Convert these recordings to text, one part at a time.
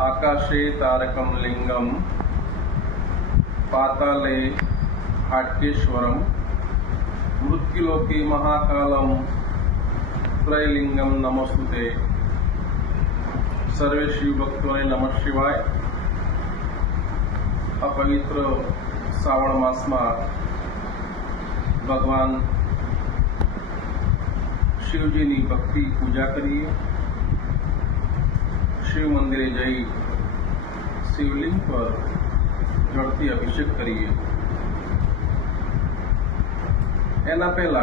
आकाशे तारकं लिंगं पाताले हाटकेश्वरं मृत्युलोके महाकालं त्रयलिंगं नमोस्तुते। सर्वे शिवभक्तों ने नमः शिवाय। आ पवित्र श्रावण मास में भगवान शिवजी की भक्ति पूजा करिए। शिव मंदिरे जई शिवलिंग पर जड़ती अभिषेक करिए। एना पहला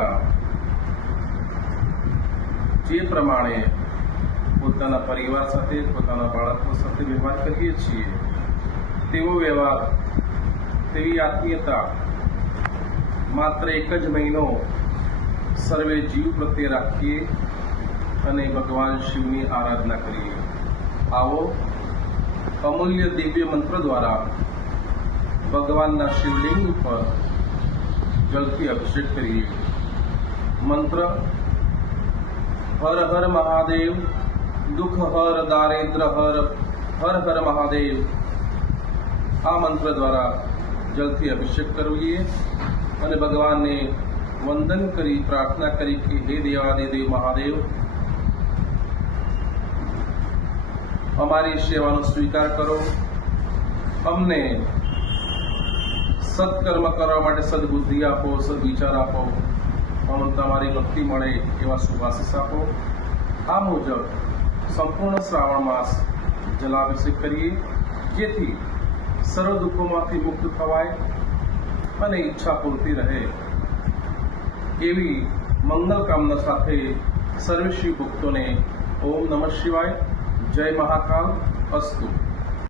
जे प्रमाणे पोताना परिवार साथे पोताना बाळको साथे व्यवहार करीए छीए तेवो व्यवहार तेवी आत्मीयता मात्र एक ज महीनो सर्वे जीव प्रत्ये राखीए अने भगवान शिवनी आराधना करिए। आओ अमूल्य दिव्य मंत्र द्वारा भगवान शिवलिंग पर जलती अभिषेक करिए। मंत्र हर हर महादेव, दुख हर दारिद्र हर, हर हर महादेव। आ मंत्र द्वारा जलती अभिषेक करिए अने भगवान ने वंदन करी प्रार्थना करी कि हे देवादिदेव महादेव, अमारी सेवानो स्वीकार करो। अमने सत्कर्म करवा माटे सद्बुद्धि आपो, सद्विचार आपो, अमने तमारी भक्ति मळे एवा शुभ आशीष आपो। आ मुजब संपूर्ण श्रावण मास जलाभिषेक करिए जेथी सर्व दुखोमांथी मुक्त थवाय अने इच्छा पूर्ति रहे एवी मंगल कामना साथे सर्व शिव भक्तों ने ओम नमः शिवाय, जय महाकाल अस्तु।